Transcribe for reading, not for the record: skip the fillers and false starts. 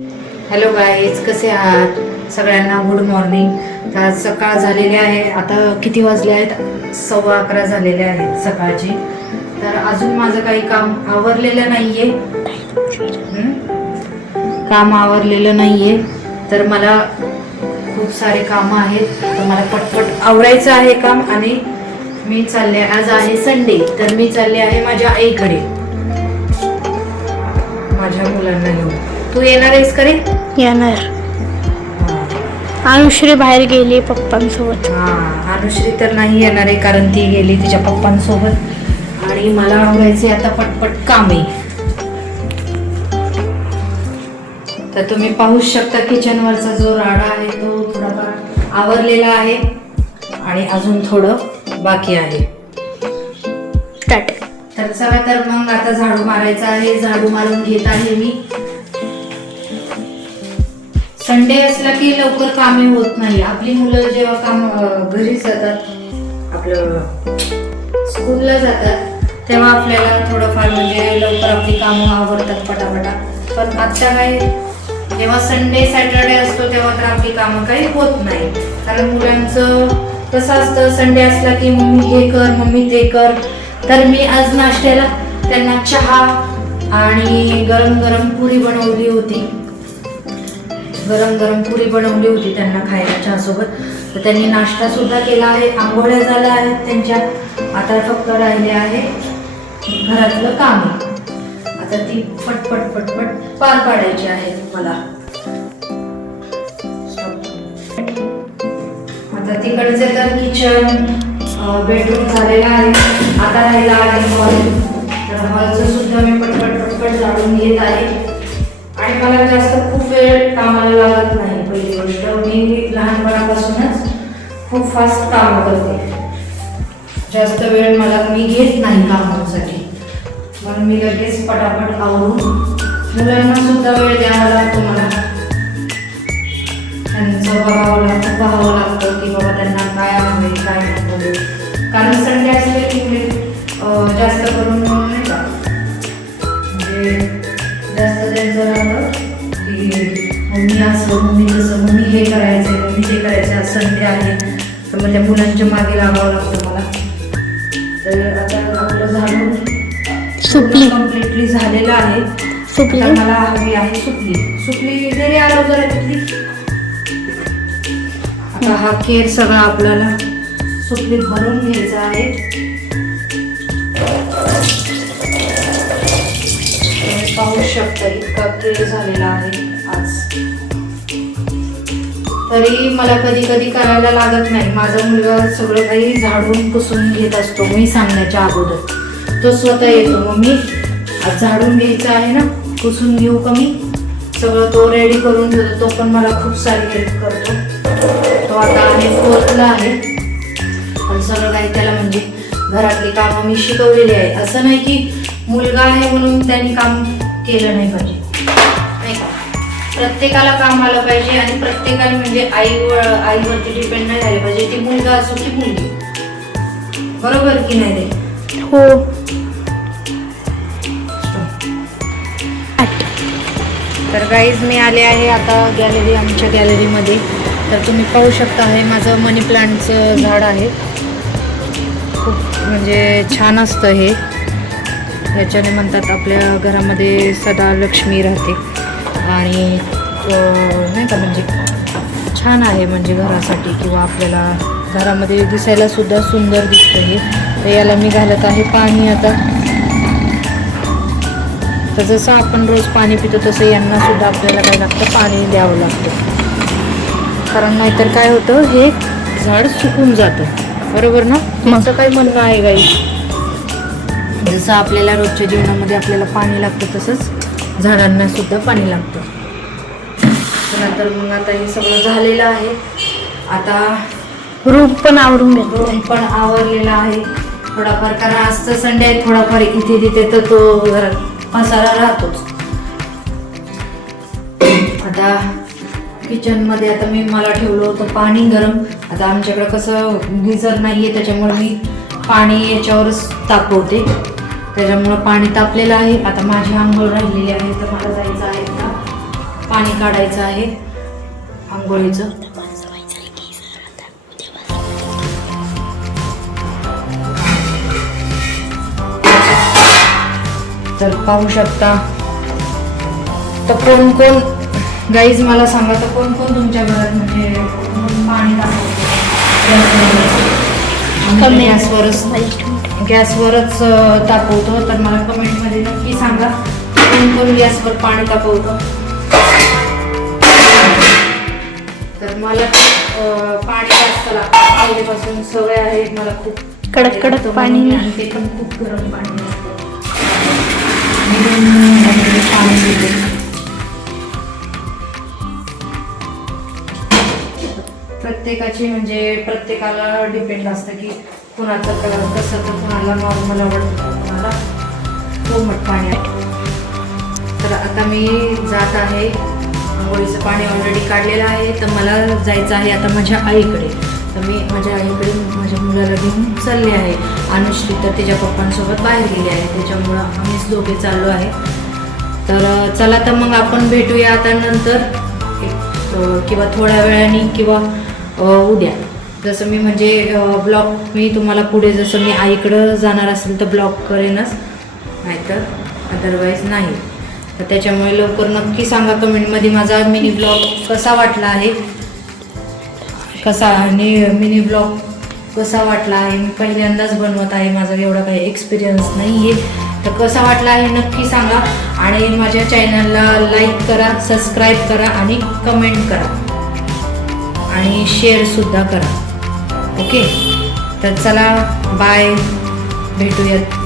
Hello guys, कसे आहात? सगळ्यांना गुड मॉर्निंग. तर आज सकाळ झालेली आहे. आता किती वाजले आहेत? 11:15 झालेले आहेत सकाळचे. तर अजून माझं काही काम आवरलेलं नाहीये. काम आवरलेलं नाहीये. तर मला खूप सारे कामं आहेत. तर मला पटपट आवरायचं आहे काम. आणि मी चालले, आज आहे संडे, तर मी चालले आहे माझ्या आईकडे माझ्या मुलांना घेऊन. तू येणार आहेस का रे? येणार. अनुश्री बाहेर गेली पप्पांसोबत. अनुश्री तर नाही येणार आहे, कारण ती गेली तिच्या पप्पांसोबत. आणि मला आवडायचे आता पटपट कामे. तर तुम्ही पाहू शकता किचनवरचा जो राडा आहे तो थोडाफार आवरलेला आहे आणि अजून थोडं बाकी आहे. तर चला, तर मग आता झाडू मारायचा आहे. झाडू मारून घेत आहे मी. संडे असला की लवकर कामे होत नाही. आपली मुलं जेव्हा काम घरी जातात, आपलं स्कूलला जातात, तेव्हा आपल्याला थोडंफार म्हणजे लवकर आपली कामं आवरतात पटापटा. पण आता काय, जेव्हा संडे सॅटरडे असतो तेव्हा तर आपली कामं काही होत नाही. कारण मुलांचं कसं असतं, संडे असला की मम्मी हे कर, मम्मी ते कर. तर मी आज नाश्त्याला त्यांना चहा आणि गरम गरम पुरी बनवली होती. त्यांना खायला चहासोबत. तर त्यांनी नाश्ता सुद्धा केला आहे. आंघोळ्या झाल्या आहेत त्यांच्या. आता फक्त राहिले आहे घरातलं काम. आता ती पटपट पार पाडायची आहे मला. आता तिकडचे तर किचन, बेडरूम झालेला आहे. आता राहिला आहे हॉल. तर हॉलचं सुद्धा मी पटपट झाडून घेत आहे. आणि मला जास्त खूप वेळ कामाला लागत नाही. पहिली गोष्ट, मी लहानपणापासूनच खूप फास्ट काम करते. जास्त वेळ मी घेत नाही कामासाठी. म्हणून मी लगेच पटापट आवरून, मुलांना सुद्धा वेळ द्यावा लागतो मला. त्यांचं पाहावं लागतं की बाबा त्यांना काय हवे काय नको. कारण संडे असले की जास्त करून नाही का, म्हणजे जास्त त्यांचं राहतं की मम्मी असं, मम्मी तसं, मम्मी हे करायचंय, मम्मी ते करायचं. आज संडे आहे तर मग त्या मुलांच्या मागे लागावं लागतं मला. तर आता आपलं झाडून कम्प्लिटली झालेलं आहे. आता मला हवी आहे सुपली जरी आलो जरा तिथली. आता हा केर सगळा आपल्याला सुपलीत भरून घ्यायचा आहे. पाहू शकता इतका केर झालेला आहे आज. तरी मला कधी कधी करायला लागत नाही. माझा मुलगा सगळं काही झाडून पुसून घेत असतो मी सांगण्याच्या अगोदर. तो स्वतः येतो, मम्मी आज झाडून घ्यायचं आहे ना, पुसून घेऊ का मी, सगळं तो रेडी करून देतो. तो पण मला खूप सारी हेल्प करतो. तो आता आहे 4th आहे. पण सगळं काही त्याला म्हणजे घरातली कामं मी शिकवलेली आहे. असं नाही की मुलगा आहे म्हणून त्यांनी काम केलं नाही पाहिजे, नाही का. प्रत्येकाला काम आलं पाहिजे. आणि प्रत्येकाने म्हणजे आईवरती डिपेंड नाही झाले पाहिजे. ती मुलगा असो की मुलगी, बरोबर की नाही रे? हो. तर गाईज, मी आले आहे आता आमच्या गॅलरीमध्ये. तर तुम्ही पाहू शकता, हे माझं मनी प्लांटचं झाड आहे. खूप म्हणजे छान असतं हे. ह्याच्याने म्हणतात आपल्या घरामध्ये सदा लक्ष्मी राहते. आणि नाही का, म्हणजे छान आहे म्हणजे घरासाठी, किंवा आपल्याला घरामध्ये दिसायला सुद्धा सुंदर दिसतं हे. तर याला मी घालत आहे पाणी आता. तर जसं आपण रोज पाणी पितो तसं यांना सुद्धा आपल्याला काय लागतं, पाणी द्यावं लागतं. कारण नाहीतर काय होतं, हे झाड सुकून जातं, बरोबर ना? माझं काही म्हणणं आहे गाई. जसं आपल्याला रोजच्या जीवनामध्ये आपल्याला पाणी लागतं तसंच झाडांना सुद्धा पाणी लागतं. नंतर मग आता हे सगळं झालेलं आहे. आता रूम पण आवरून घेतो. रूम पण आवरलेला आहे थोडाफार. कारण आज तर संडे आहे, थोडाफार इथे तिथे तर तो घरात पसारा राहतोच. आता किचनमध्ये आता मला ठेवलं होतं पाणी गरम. आता आमच्याकडे कसं गिझर नाही आहे, त्याच्यामुळे मी पाणी याच्यावरच तापवते. त्याच्यामुळं पाणी तापलेलं आहे. आता माझी आंघोळ राहिलेली आहे, तर मला जायचं आहे पाणी काढायचं आहे आंघोळीचं. तर पाहू शकता. तर कोण कोण गाईज मला सांगा, तर कोण कोण तुमच्या घरात म्हणजे पाणी गॅसवरच तापवतो? तर मला कमेंटमध्ये नक्की सांगा कोण कोण गॅसवर पाणी तापवतं. तर मला पाणी जास्त लागतं, पहिल्यापासून सवय आहे मला खूप कडक कडक पाणी आणि ते पण खूप गरम पाणी लागतं. पाणी देते. प्रत्येकाची म्हणजे प्रत्येकाला डिपेंड असतं की कुणाचं कसं, तर कुणाला नॉर्मल आवडतं, कुणाला कोमट पाणी आहे. तर आता मी जात आहे, आंघोळीचं पाणी ऑलरेडी काढलेलं आहे. तर मला जायचं आहे आता माझ्या आईकडे. तर मी माझ्या आईकडे माझ्या मुलाला घेऊन चालले आहे. अनुश्री तर तिच्या पप्पांसोबत बाहेर गेली आहे, त्याच्यामुळं आम्हीच दोघे चाललो आहे. तर चला, तर मग आपण भेटूया आता नंतर किंवा थोड्या वेळाने किंवा उद्या. जसं मी म्हणजे ब्लॉग मी तुम्हाला पुढे जसं मी आईकडं जाणार असेल तर ब्लॉग करेनच, नाहीतर अदरवाईज नाही. तर त्याच्यामुळे लवकर नक्की सांगा कमेंटमध्ये माझा मिनी ब्लॉग कसा वाटला आहे, मिनी ब्लॉग कसा वाटला आहे. मी पहिल्यांदाच बनवत आहे, माझा एवढा काही एक्सपिरियन्स नाही आहे. तर कसा वाटला आहे नक्की सांगा. आणि माझ्या चॅनलला लाईक करा, सबस्क्राईब करा आणि कमेंट करा आणि शेअरसुद्धा करा. ओके, तर चला बाय, भेटूयात